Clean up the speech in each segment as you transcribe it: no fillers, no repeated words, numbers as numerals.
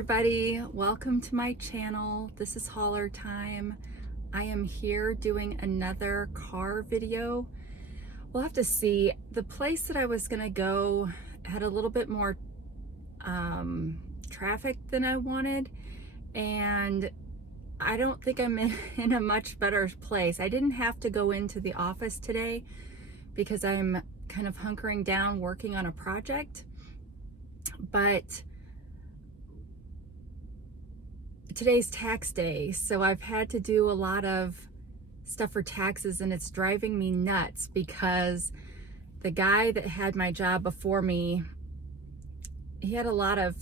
everybody, welcome to my channel. This is HaulerTime. I am here doing another car video. We'll have to see. The place that I was gonna go had a little bit more traffic than I wanted, and I don't think I'm in a much better place. I didn't have to go into the office today because I'm kind of hunkering down working on a project, but today's tax day, so I've had to do a lot of stuff for taxes, and it's driving me nuts because the guy that had my job before me, he had a lot of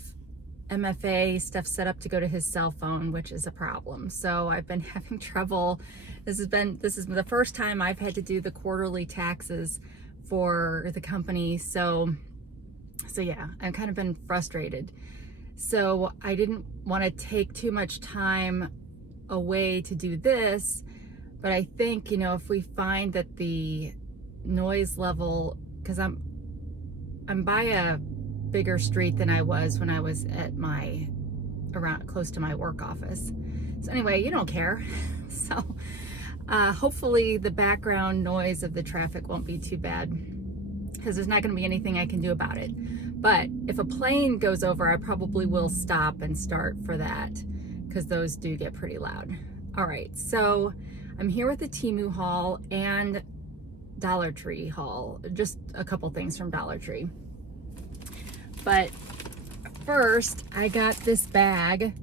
MFA stuff set up to go to his cell phone, which is a problem. So I've been having trouble. This is the first time I've had to do the quarterly taxes for the company. So yeah, I've kind of been frustrated. So I didn't want to take too much time away to do this, but I think, if we find that the noise level, because I'm by a bigger street than I was when I was at close to my work office. So anyway, you don't care. So hopefully the background noise of the traffic won't be too bad, because there's not going to be anything I can do about it. But if a plane goes over, I probably will stop and start for that, because those do get pretty loud. All right, so I'm here with the Temu haul and Dollar Tree haul, just a couple things from Dollar Tree. But first, I got this bag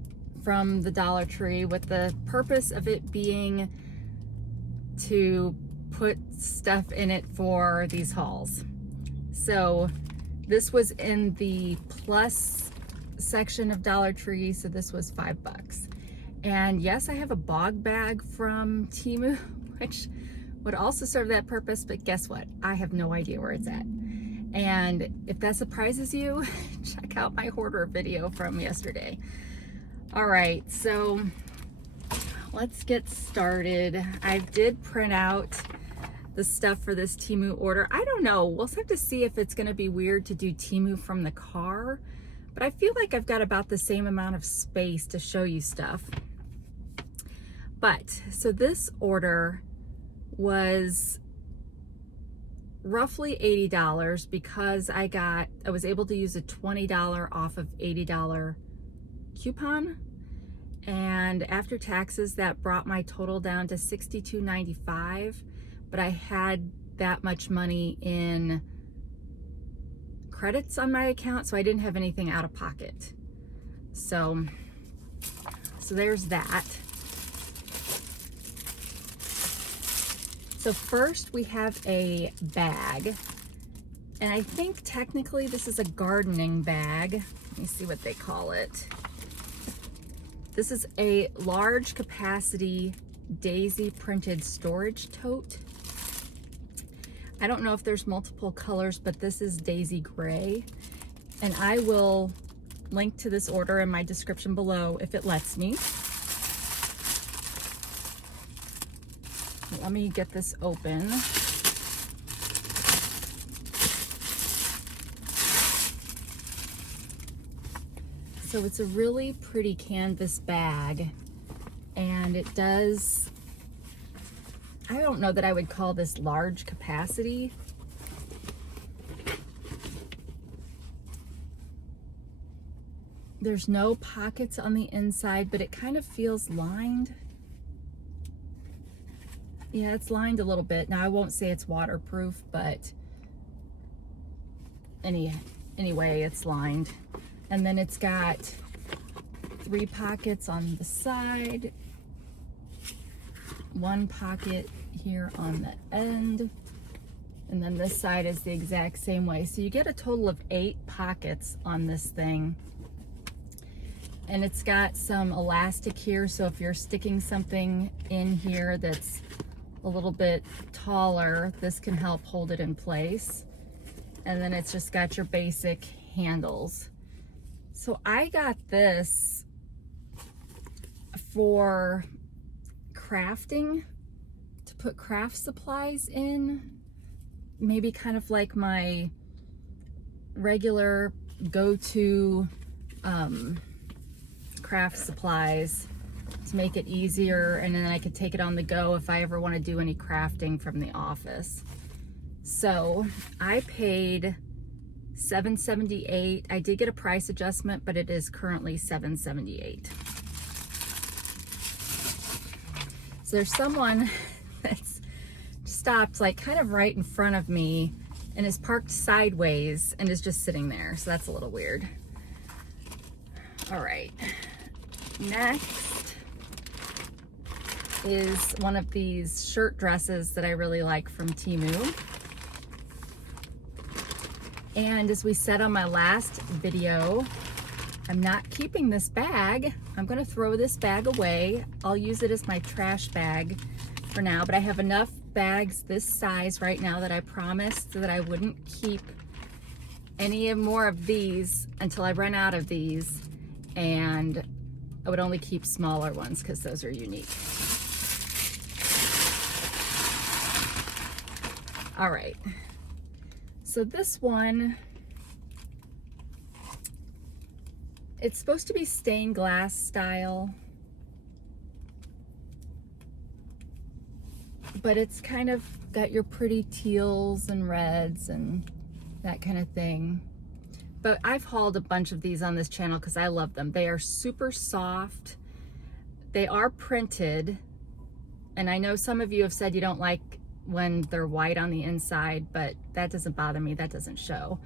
from the Dollar Tree with the purpose of it being to put stuff in it for these hauls. So this was in the plus section of Dollar Tree, so this was $5. And yes, I have a bog bag from Temu, which would also serve that purpose, but guess what? I have no idea where it's at. And if that surprises you, check out my hoarder video from yesterday. All right, so let's get started. I did print out the stuff for this Temu order. I don't know, we'll have to see if it's gonna be weird to do Temu from the car, but I feel like I've got about the same amount of space to show you stuff. But, so this order was roughly $80 because I was able to use a $20 off of $80 coupon. And after taxes, that brought my total down to $62.95. But I had that much money in credits on my account, so I didn't have anything out of pocket. So there's that. So first we have a bag, and I think technically this is a gardening bag. Let me see what they call it. This is a large capacity daisy printed storage tote. I don't know if there's multiple colors, but this is daisy gray. And I will link to this order in my description below if it lets me. Let me get this open. So it's a really pretty canvas bag, and it does, I don't know that I would call this large capacity. There's no pockets on the inside, but it kind of feels lined. Yeah, it's lined a little bit. Now I won't say it's waterproof, but anyway, it's lined. And then it's got 3 pockets on the side, 1 pocket here on the end, and then this side is the exact same way. So you get a total of 8 pockets on this thing. And it's got some elastic here, so if you're sticking something in here that's a little bit taller, this can help hold it in place. And then it's just got your basic handles. So I got this for crafting, to put craft supplies in, maybe kind of like my regular go-to craft supplies to make it easier, and then I could take it on the go if I ever want to do any crafting from the office. So I paid $7.78. I did get a price adjustment, but it is currently $7.78. So there's someone that's stopped like kind of right in front of me and is parked sideways and is just sitting there. So that's a little weird. All right, next is one of these shirt dresses that I really like from Temu. And as we said on my last video, I'm not keeping this bag. I'm gonna throw this bag away. I'll use it as my trash bag for now, but I have enough bags this size right now that I promised that I wouldn't keep any more of these until I run out of these, and I would only keep smaller ones because those are unique. All right. So this one, it's supposed to be stained glass style, but it's kind of got your pretty teals and reds and that kind of thing. But I've hauled a bunch of these on this channel because I love them. They are super soft. They are printed, and I know some of you have said you don't like when they're white on the inside, but that doesn't bother me. That doesn't show.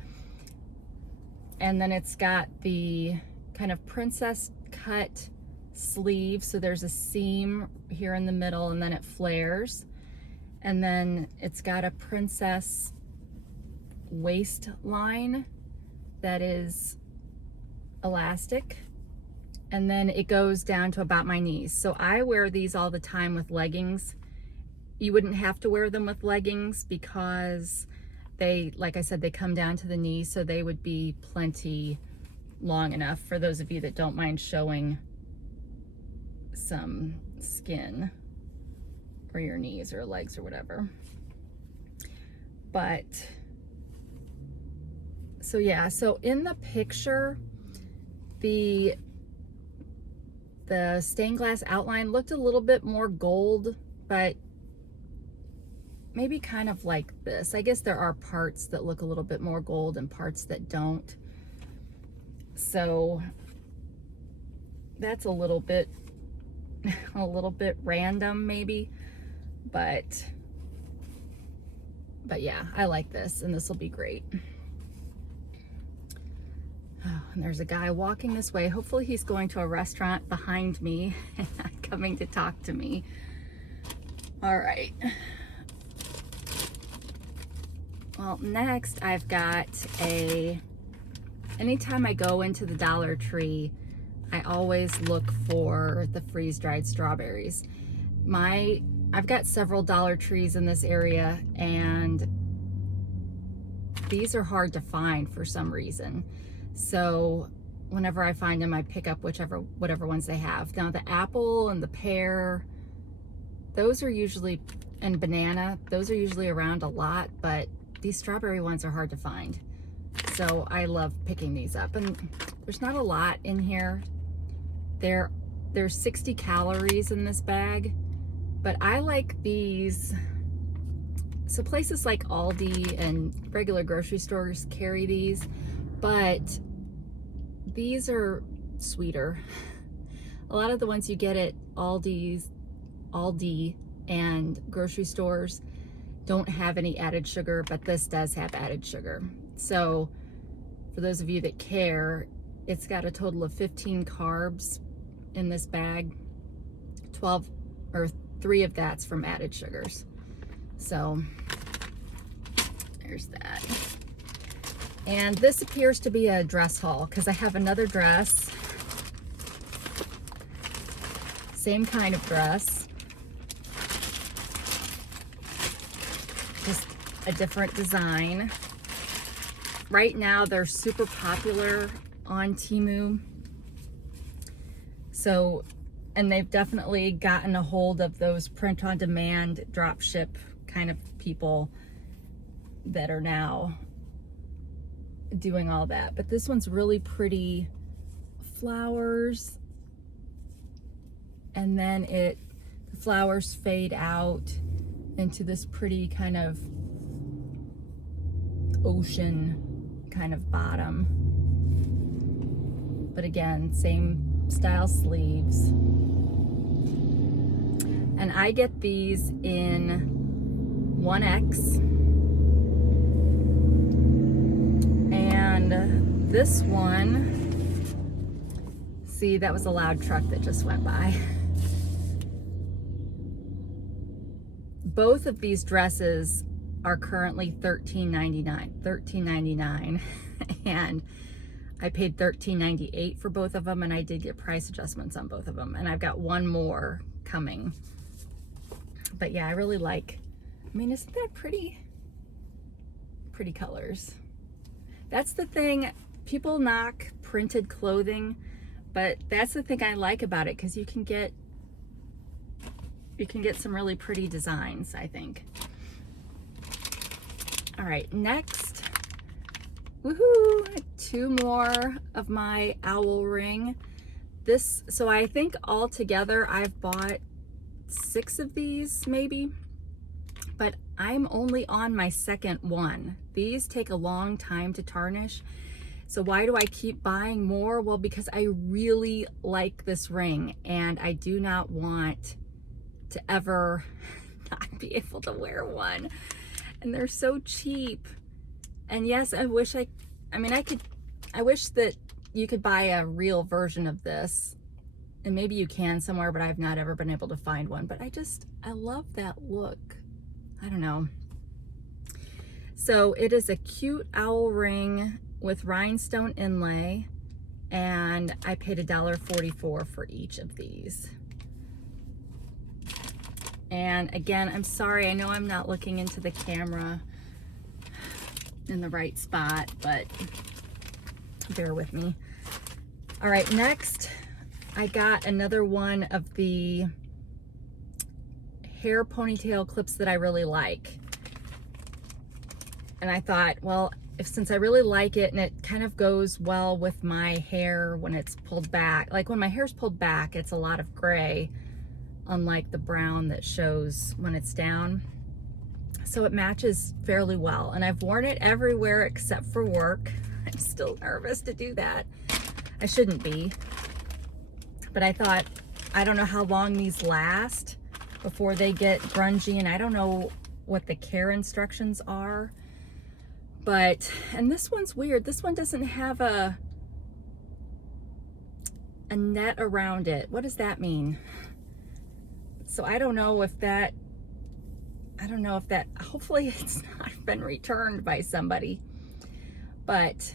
And then it's got the kind of princess cut sleeve. So there's a seam here in the middle and then it flares. And then it's got a princess waistline that is elastic. And then it goes down to about my knees. So I wear these all the time with leggings. You wouldn't have to wear them with leggings because they, like I said, they come down to the knees, so they would be plenty long enough for those of you that don't mind showing some skin or your knees or legs or whatever. But so yeah, so in the picture, the stained glass outline looked a little bit more gold, but maybe kind of like this. I guess there are parts that look a little bit more gold and parts that don't. So that's a little bit random maybe, but yeah, I like this, and this will be great. Oh, and there's a guy walking this way. Hopefully he's going to a restaurant behind me and not coming to talk to me. All right. Well, next I've got anytime I go into the Dollar Tree, I always look for the freeze-dried strawberries. I've got several Dollar Trees in this area, and these are hard to find for some reason. So whenever I find them, I pick up whatever ones they have. Now the apple and the pear, those are usually, and banana, those are usually around a lot, but these strawberry ones are hard to find. So I love picking these up, and there's not a lot in here. There's 60 calories in this bag, but I like these. So places like Aldi and regular grocery stores carry these, but these are sweeter. A lot of the ones you get at Aldi and grocery stores don't have any added sugar, but this does have added sugar. So for those of you that care, it's got a total of 15 carbs in this bag. 3 of that's from added sugars. So there's that. And this appears to be a dress haul because I have another dress, same kind of dress, just a different design. Right now they're super popular on Temu. So, and they've definitely gotten a hold of those print on demand drop ship kind of people that are now doing all that. But this one's really pretty flowers and then the flowers fade out into this pretty kind of ocean kind of bottom. But again, same style sleeves. And I get these in 1X. And this one, see, that was a loud truck that just went by. Both of these dresses are currently $13.99, and I paid $13.98 for both of them, and I did get price adjustments on both of them, and I've got one more coming. But yeah, I really like, I mean, isn't that pretty? Pretty colors. That's the thing, people knock printed clothing, but that's the thing I like about it, because you can get some really pretty designs, I think. All right, next, woohoo, 2 more of my owl ring. So I think altogether I've bought 6 of these maybe, but I'm only on my second one. These take a long time to tarnish. So why do I keep buying more? Well, because I really like this ring, and I do not want to ever not be able to wear one. And they're so cheap. And yes, I wish that you could buy a real version of this, and maybe you can somewhere, but I've not ever been able to find one. But I love that look. I don't know. So it is a cute owl ring with rhinestone inlay, and I paid $1.44 for each of these. And again, I'm sorry, I know I'm not looking into the camera in the right spot, but bear with me. All right, next, I got another one of the hair ponytail clips that I really like. And I thought, well, since I really like it and it kind of goes well with my hair when it's pulled back, like when my hair's pulled back, it's a lot of gray, unlike the brown that shows when it's down. So it matches fairly well. And I've worn it everywhere except for work. I'm still nervous to do that. I shouldn't be. But I thought, I don't know how long these last before they get grungy, and I don't know what the care instructions are. But, and this one's weird. This one doesn't have a net around it. What does that mean? So I don't know if that, hopefully it's not been returned by somebody. But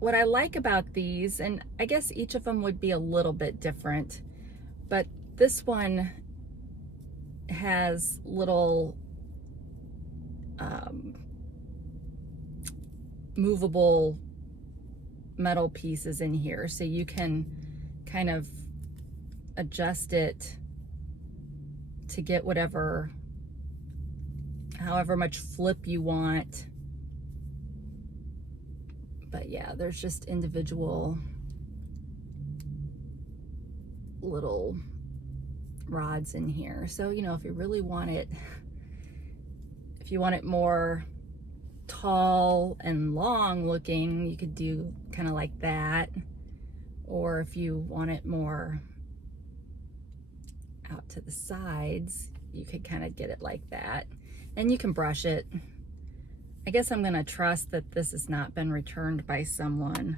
what I like about these, and I guess each of them would be a little bit different, but this one has little movable metal pieces in here, so you can kind of adjust it to get however much flip you want. But yeah, there's just individual little rods in here. So, you know, if you really want it, if you want it more tall and long looking, you could do kind of like that. Or if you want it more out to the sides, you could kind of get it like that. And you can brush it. I guess I'm gonna trust that this has not been returned by someone.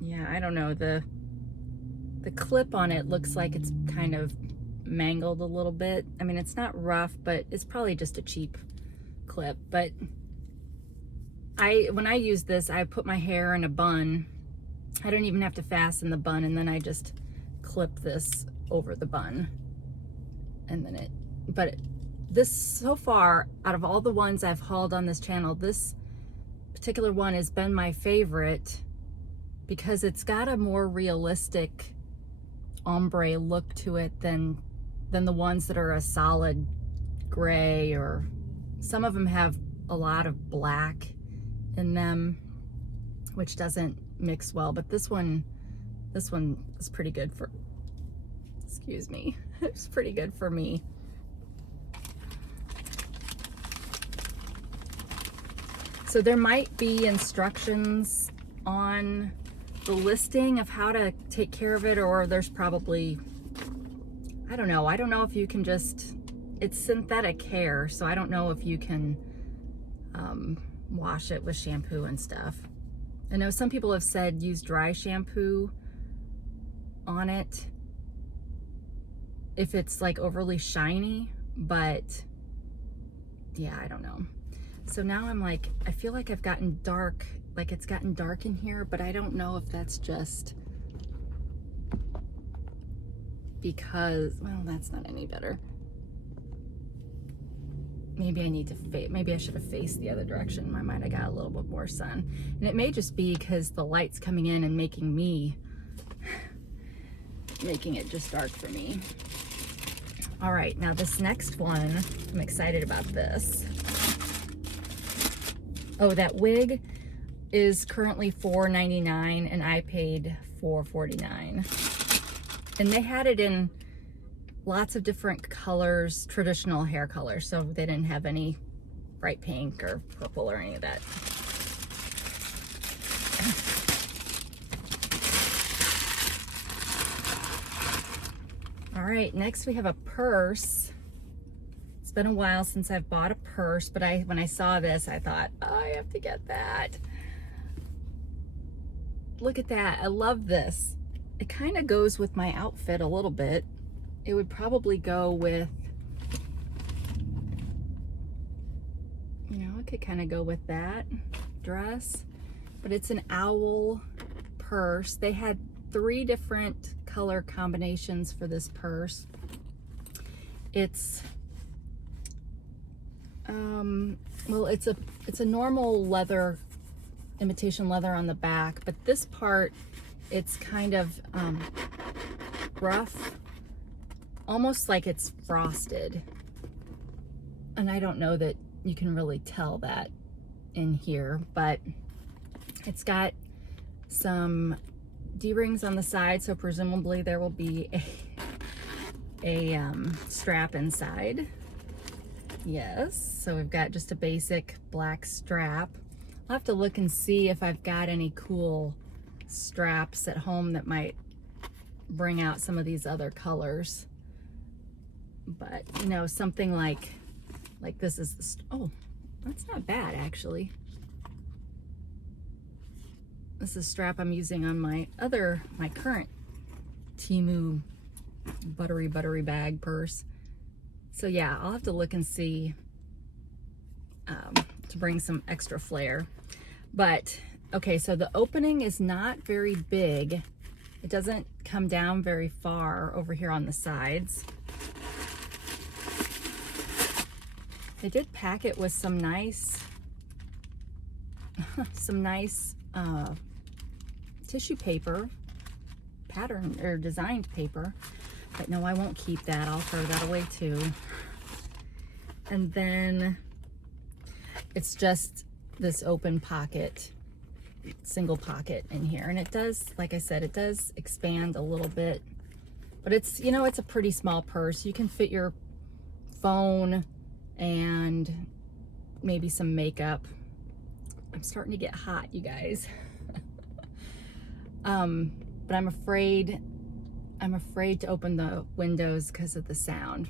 Yeah, I don't know. The clip on it looks like it's kind of mangled a little bit. I mean, it's not rough, but it's probably just a cheap clip. But when I use this, I put my hair in a bun. I don't even have to fasten the bun, and then I just clip this over the bun. And then this, so far, out of all the ones I've hauled on this channel, this particular one has been my favorite because it's got a more realistic ombre look to it than the ones that are a solid gray, or some of them have a lot of black in them. which doesn't mix well, but this one is pretty good for, excuse me, it's pretty good for me. So there might be instructions on the listing of how to take care of it, or there's probably, I don't know if you can just, it's synthetic hair, so I don't know if you can wash it with shampoo and stuff. I know some people have said use dry shampoo on it if it's like overly shiny, but yeah, I don't know. So now I'm like, I feel like I've gotten dark, like it's gotten dark in here, but I don't know if that's just because, well, that's not any better. Maybe I need to maybe I should have faced the other direction. In my mind, I got a little bit more sun. And it may just be because the light's coming in and making it just dark for me. All right, now this next one, I'm excited about this. Oh, that wig is currently $4.99 and I paid $4.49. And they had it in lots of different colors, traditional hair colors, so they didn't have any bright pink or purple or any of that. All right, next we have a purse. It's been a while since I've bought a purse, but when I saw this, I thought, oh, I have to get that. Look at that, I love this. It kind of goes with my outfit a little bit. It would probably go with, you know, it could kind of go with that dress, but it's an owl purse. They had 3 different color combinations for this purse. It's, well, it's a normal leather, imitation leather on the back, but this part, it's kind of rough, almost like it's frosted. And I don't know that you can really tell that in here, but it's got some D-rings on the side, so presumably there will be a strap inside. Yes, so we've got just a basic black strap. I'll have to look and see if I've got any cool straps at home that might bring out some of these other colors. But you know, something like this is, oh, that's not bad actually. This is a strap I'm using on my current Temu buttery bag purse. So yeah, I'll have to look and see to bring some extra flair. But okay, so the opening is not very big. It doesn't come down very far over here on the sides. They did pack it with some nice tissue paper, pattern or designed paper, but no, I won't keep that. I'll throw that away too. And then it's just this open pocket, single pocket in here, and it does, like I said, it does expand a little bit, but it's, you know, it's a pretty small purse. You can fit your phone and maybe some makeup. I'm starting to get hot, you guys. But I'm afraid to open the windows because of the sound.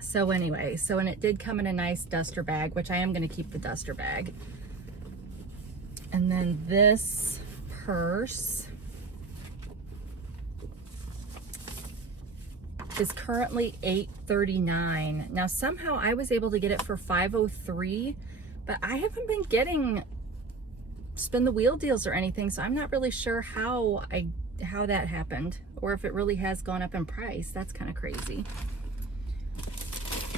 So anyway, and it did come in a nice duster bag, which I am going to keep the duster bag. And then this purse is currently $8.39. Now somehow I was able to get it for $5.03, but I haven't been getting spin the wheel deals or anything, so I'm not really sure how that happened, or if it really has gone up in price. That's kind of crazy.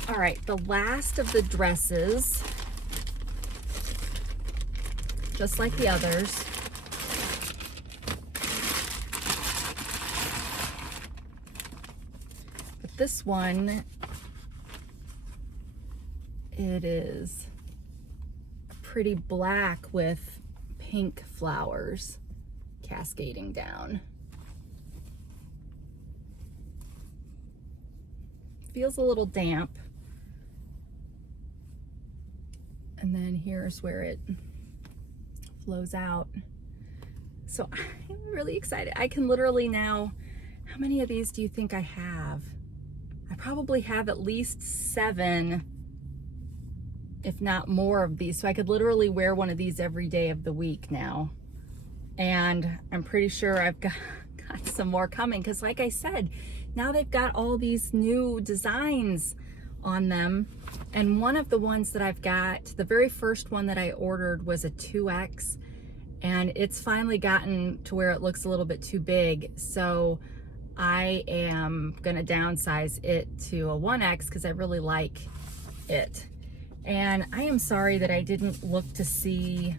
All right, the last of the dresses, just like the others. But this one, it is pretty black with pink flowers cascading down. Feels a little damp. And then here's where it flows out. So I'm really excited. I can literally now, how many of these do you think I have? I probably have at least 7, if not more of these. So I could literally wear one of these every day of the week now. And I'm pretty sure I've got some more coming, because like I said, now they've got all these new designs on them. And one of the ones that I've got, the very first one that I ordered was a 2X, and it's finally gotten to where it looks a little bit too big. So I am gonna downsize it to a 1X because I really like it. And I am sorry that I didn't look to see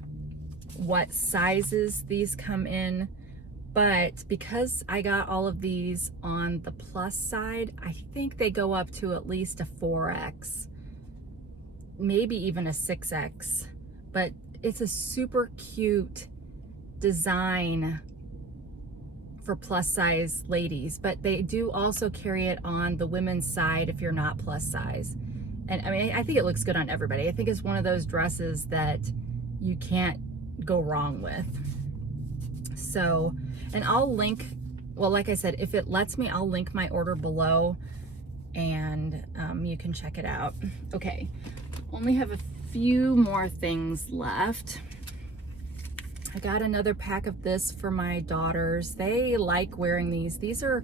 what sizes these come in, but because I got all of these on the plus side, I think they go up to at least a 4X, maybe even a 6X. But it's a super cute design for plus size ladies, but they do also carry it on the women's side if you're not plus size. And I mean, I think it looks good on everybody. I think it's one of those dresses that you can't go wrong with. So, and I'll link, well, like I said, if it lets me, I'll link my order below, and you can check it out. Okay, only have a few more things left. I got another pack of this for my daughters. They like wearing these. These are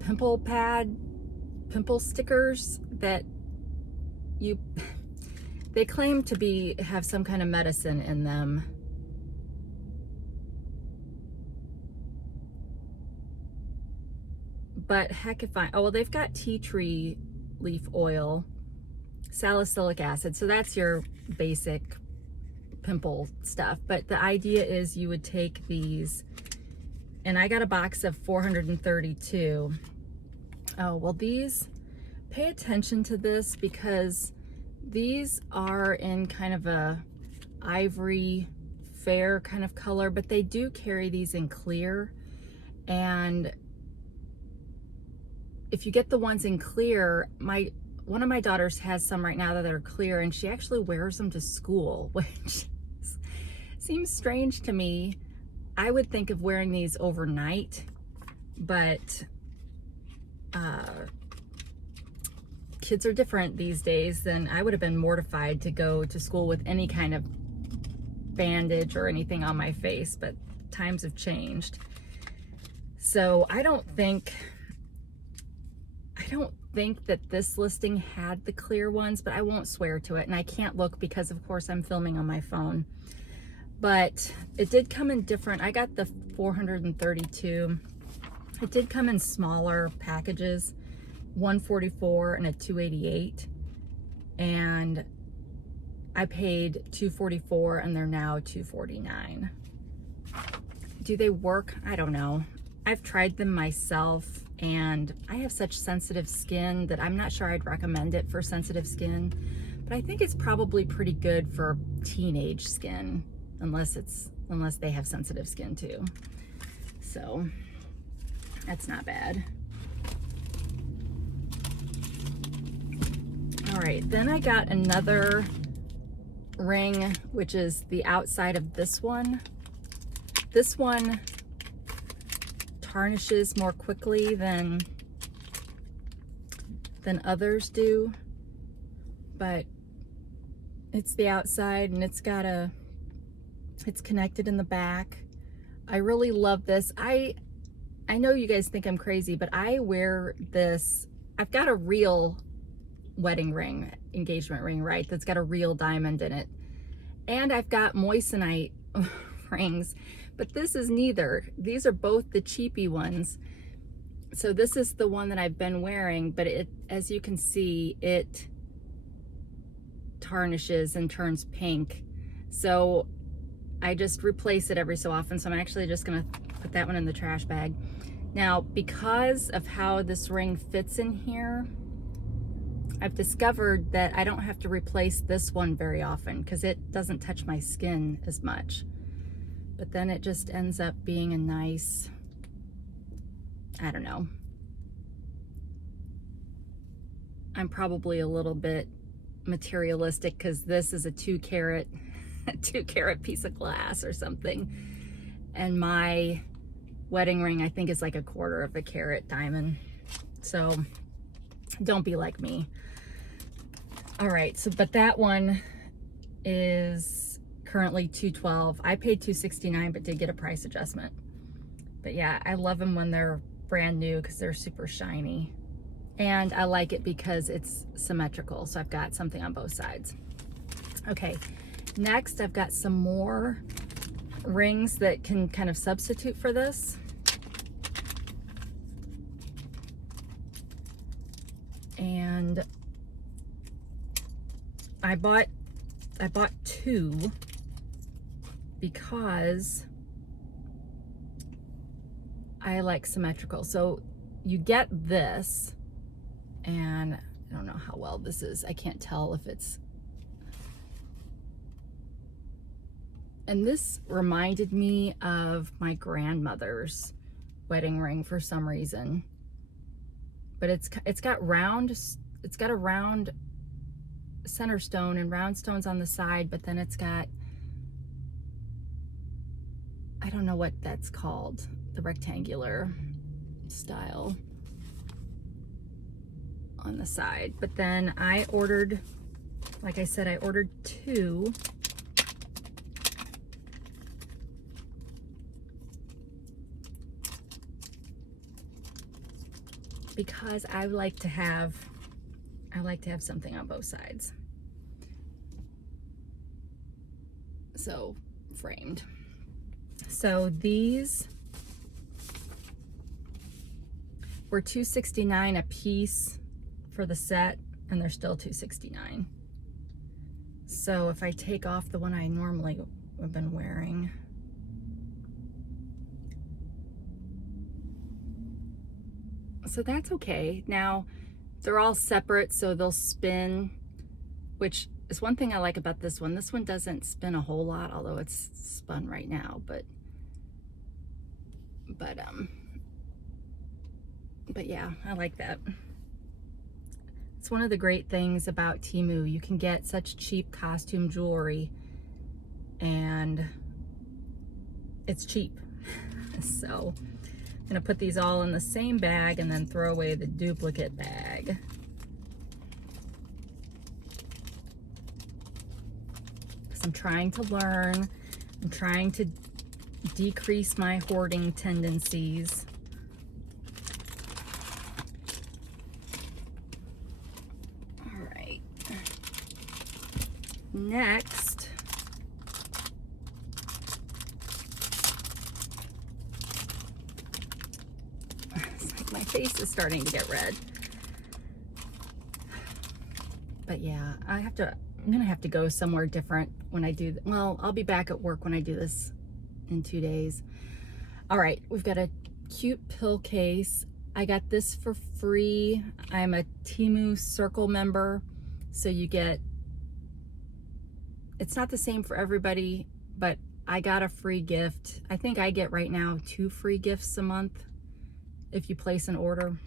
pimple stickers that they claim to have some kind of medicine in them. But heck if oh well, they've got tea tree leaf oil, salicylic acid, so that's your basic pimple stuff. But the idea is you would take these, and I got a box of 432. Oh well, these, pay attention to this, because these are in kind of a ivory fair kind of color, but they do carry these in clear. And if you get the ones in clear, one of my daughters has some right now that are clear, and she actually wears them to school, which seems strange to me. I would think of wearing these overnight, but kids are different these days. Then I would have been mortified to go to school with any kind of bandage or anything on my face, but times have changed. So I don't think that this listing had the clear ones, but I won't swear to it, and I can't look because of course I'm filming on my phone. But it did come in different, I got the 432. It did come in smaller packages, 144 and a 288, and I paid 244 and they're now 249. Do they work? I don't know. I've tried them myself, and I have such sensitive skin that I'm not sure I'd recommend it for sensitive skin, but I think it's probably pretty good for teenage skin, unless they have sensitive skin too. So that's not bad. All right, then I got another ring, which is the outside of this one. This one tarnishes more quickly than others do, but it's the outside, and it's connected in the back. I really love this. I know you guys think I'm crazy, but I wear this. I've got a real wedding ring, engagement ring, right? That's got a real diamond in it. And I've got moissanite rings, but this is neither. These are both the cheapy ones. So this is the one that I've been wearing, but it, as you can see, it tarnishes and turns pink. So I just replace it every so often. So I'm actually just gonna put that one in the trash bag. Now, because of how this ring fits in here, I've discovered that I don't have to replace this one very often because it doesn't touch my skin as much. But then it just ends up being a nice, I don't know. I'm probably a little bit materialistic because this is a 2-carat piece of glass or something. And my wedding ring, I think, is like 1/4 carat diamond. So don't be like me. All right, so but that one is currently $212. I paid $269, but did get a price adjustment. But yeah, I love them when they're brand new because they're super shiny. And I like it because it's symmetrical, so I've got something on both sides. Okay, next I've got some more rings that can kind of substitute for this. And I bought 2 because I like symmetrical. So you get this, and I don't know how well this is. I can't tell if it's, and this reminded me of my grandmother's wedding ring for some reason. But it's got a round center stone and round stones on the side, but then it's got, I don't know what that's called, the rectangular style on the side. But then I ordered, like I said, I ordered 2. Because I like to have something on both sides. So framed. So these were $269 a piece for the set, and they're still $269. So if I take off the one I normally have been wearing, so that's okay. Now they're all separate, so they'll spin, which is one thing I like about this one. This one doesn't spin a whole lot, although it's spun right now, but yeah, I like that. It's one of the great things about Temu. You can get such cheap costume jewelry, and it's cheap. So I'm gonna put these all in the same bag and then throw away the duplicate bag. Because I'm trying to learn. I'm trying to decrease my hoarding tendencies. All right. Next, my face is starting to get red. But yeah, I'm gonna have to go somewhere different when I do, well, I'll be back at work when I do this in 2 days. All right, we've got a cute pill case. I got this for free. I'm a Temu Circle member, so you get, it's not the same for everybody, but I got a free gift. I think I get right now 2 free gifts a month if you place an order.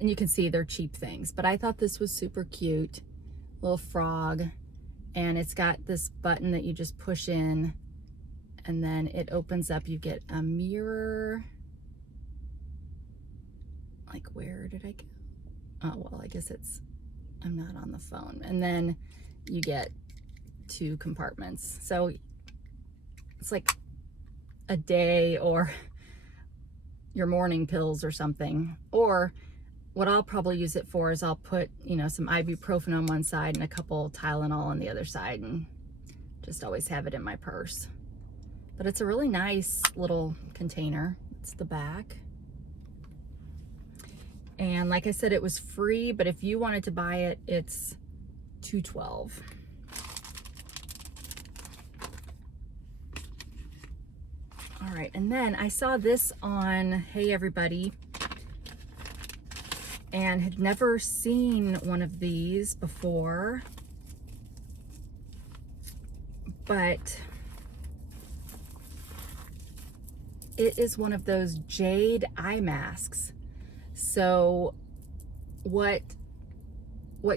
And you can see they're cheap things, but I thought this was super cute. Little frog, and it's got this button that you just push in, and then it opens up. You get a mirror. Like, where did I go? Oh, well, I guess I'm not on the phone. And then you get 2 compartments. So it's like a day or your morning pills or something. Or what I'll probably use it for is I'll put, you know, some ibuprofen on one side and a couple Tylenol on the other side, and just always have it in my purse. But it's a really nice little container. It's the back. And like I said, it was free, but if you wanted to buy it, it's $212. All right, and then I saw this on Hey Everybody, and had never seen one of these before, but it is one of those Jade eye masks. So what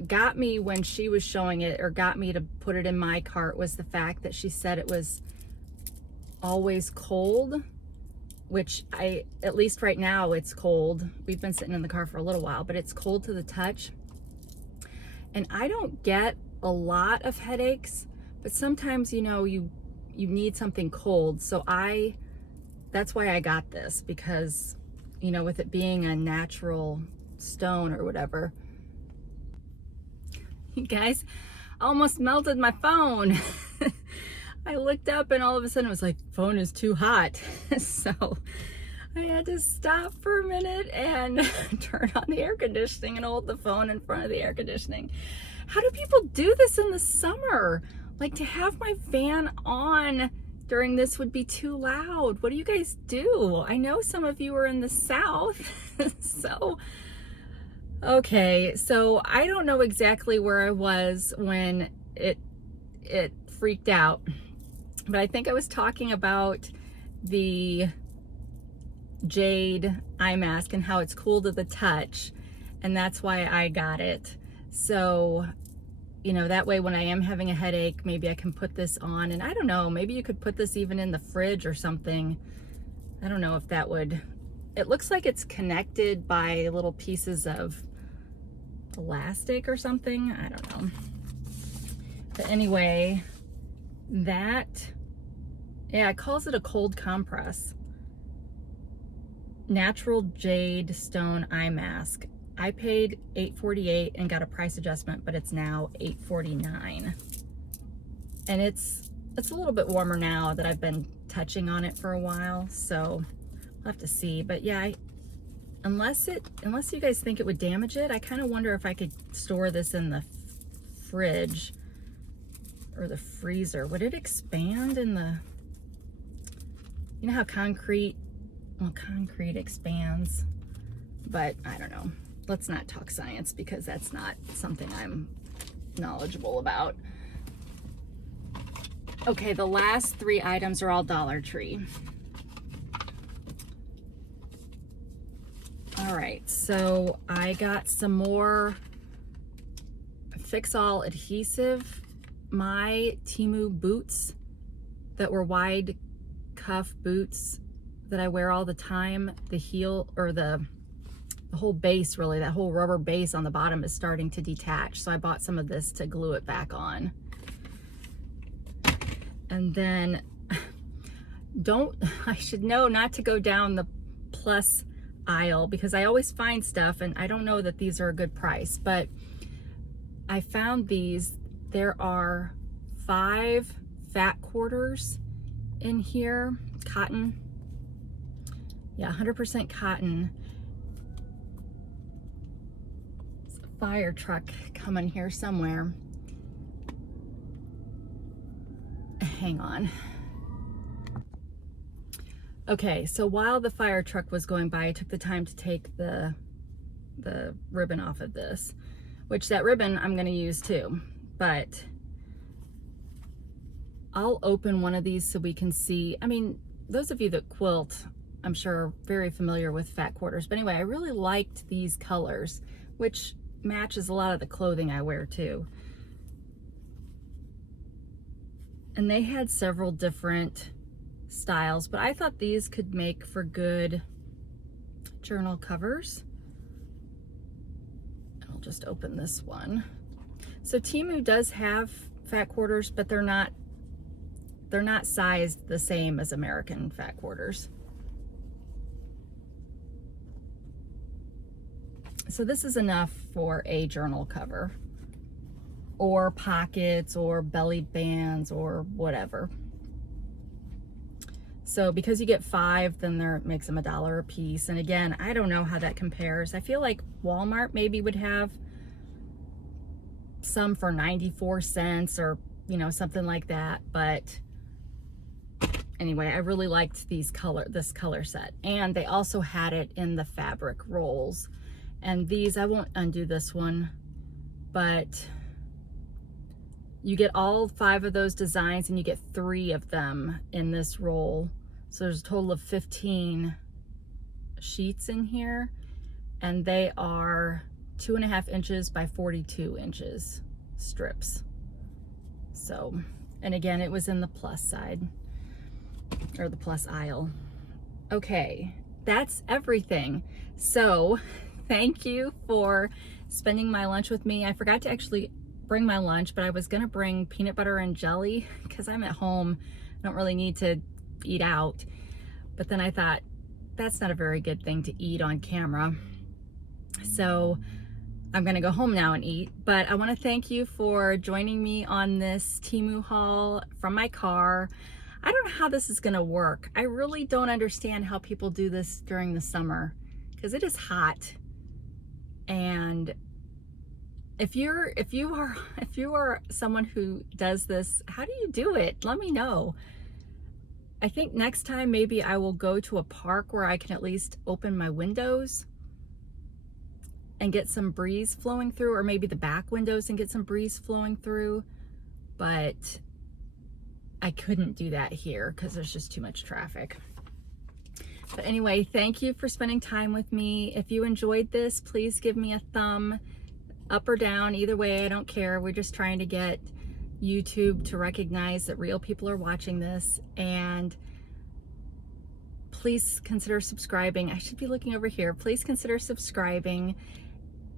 got me when she was showing it, or got me to put it in my cart, was the fact that she said it was always cold, which at least right now it's cold. We've been sitting in the car for a little while, but it's cold to the touch. And I don't get a lot of headaches, but sometimes, you know, you need something cold. So that's why I got this, because, you know, with it being a natural stone or whatever. You guys, I almost melted my phone. I looked up and all of a sudden it was like, phone is too hot. So I had to stop for a minute and turn on the air conditioning and hold the phone in front of the air conditioning. How do people do this in the summer? Like, to have my fan on during this would be too loud. What do you guys do? I know some of you are in the South. So, okay, so I don't know exactly where I was when it freaked out, but I think I was talking about the Jade eye mask and how it's cool to the touch, and that's why I got it. So, you know, that way when I am having a headache, maybe I can put this on. And I don't know, maybe you could put this even in the fridge or something. I don't know if that would. It looks like it's connected by little pieces of elastic or something. I don't know. But anyway, yeah, it calls it a cold compress. Natural Jade Stone Eye Mask. I paid $8.48 and got a price adjustment, but it's now $8.49. And it's a little bit warmer now that I've been touching on it for a while, so we'll have to see. But yeah, unless you guys think it would damage it, I kind of wonder if I could store this in the fridge or the freezer. Would it expand in the, you know how concrete expands? But I don't know. Let's not talk science, because that's not something I'm knowledgeable about. Okay, the last 3 items are all Dollar Tree. All right, so I got some more Fix All adhesive. My Temu boots that were wide cuff boots that I wear all the time, the heel, or the whole base, really, that whole rubber base on the bottom is starting to detach. So I bought some of this to glue it back on. And then I should know not to go down the plus aisle, because I always find stuff and I don't know that these are a good price, but I found these. There are 5 fat quarters in here, cotton. Yeah, 100% cotton. There's a fire truck coming here somewhere. Hang on. Okay, so while the fire truck was going by, I took the time to take the ribbon off of this, which that ribbon I'm gonna use too, but I'll open one of these so we can see. I mean, those of you that quilt, I'm sure, are very familiar with fat quarters. But anyway, I really liked these colors, which matches a lot of the clothing I wear too. And they had several different styles, but I thought these could make for good journal covers. I'll just open this one. So Temu does have fat quarters, but they're not sized the same as American fat quarters. So this is enough for a journal cover, or pockets, or belly bands, or whatever. So because you get 5, then it makes them $1 a piece. And again, I don't know how that compares. I feel like Walmart maybe would have some for 94 cents or, you know, something like that. But anyway, I really liked this color set. And they also had it in the fabric rolls. And these, I won't undo this one, but you get all 5 of those designs and you get 3 of them in this roll. So there's a total of 15 sheets in here, and they are 2.5 inches by 42 inches strips. So, and again, it was in the plus side, or the plus aisle. Okay, that's everything. So thank you for spending my lunch with me. I forgot to actually bring my lunch, but I was gonna bring peanut butter and jelly because I'm at home. I don't really need to eat out. But then I thought, that's not a very good thing to eat on camera. So I'm gonna go home now and eat. But I wanna thank you for joining me on this Temu haul from my car. I don't know how this is gonna work. I really don't understand how people do this during the summer because it is hot. And if you are someone who does this, how do you do it? Let me know. I think next time maybe I will go to a park where I can at least open my windows and get some breeze flowing through, or maybe the back windows and get some breeze flowing through. But I couldn't do that here because there's just too much traffic. But anyway, thank you for spending time with me. If you enjoyed this, please give me a thumb up or down. Either way, I don't care. We're just trying to get YouTube to recognize that real people are watching this. And please consider subscribing. I should be looking over here. Please consider subscribing.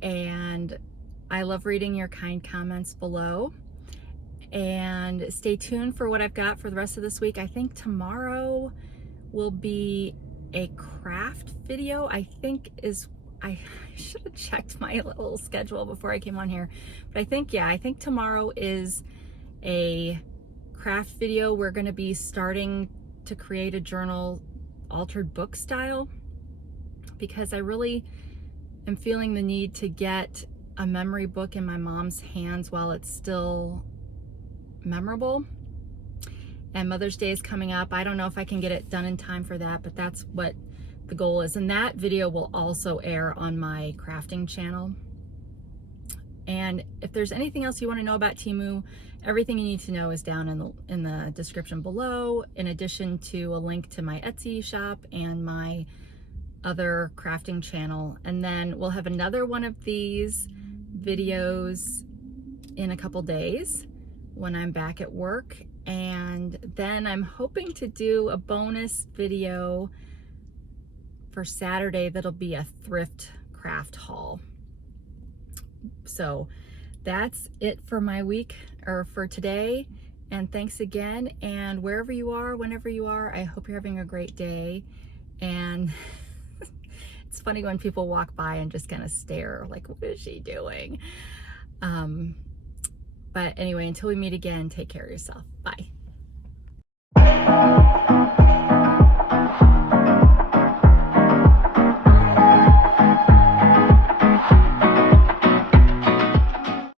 And I love reading your kind comments below. And stay tuned for what I've got for the rest of this week. I think tomorrow will be a craft video. I should have checked my little schedule before I came on here. But I think tomorrow is a craft video. We're going to be starting to create a journal altered book style, because I really am feeling the need to get a memory book in my mom's hands while it's still memorable. And Mother's Day is coming up. I don't know if I can get it done in time for that, but that's what the goal is. And that video will also air on my crafting channel. And if there's anything else you want to know about Temu, everything you need to know is down in the description below, in addition to a link to my Etsy shop and my other crafting channel. And then we'll have another one of these videos in a couple days when I'm back at work. And then I'm hoping to do a bonus video for Saturday that'll be a thrift craft haul. So that's it for my week, or for today. And thanks again. And wherever you are, whenever you are, I hope you're having a great day. And it's funny when people walk by and just kind of stare like, what is she doing? But anyway, until we meet again, take care of yourself. Bye.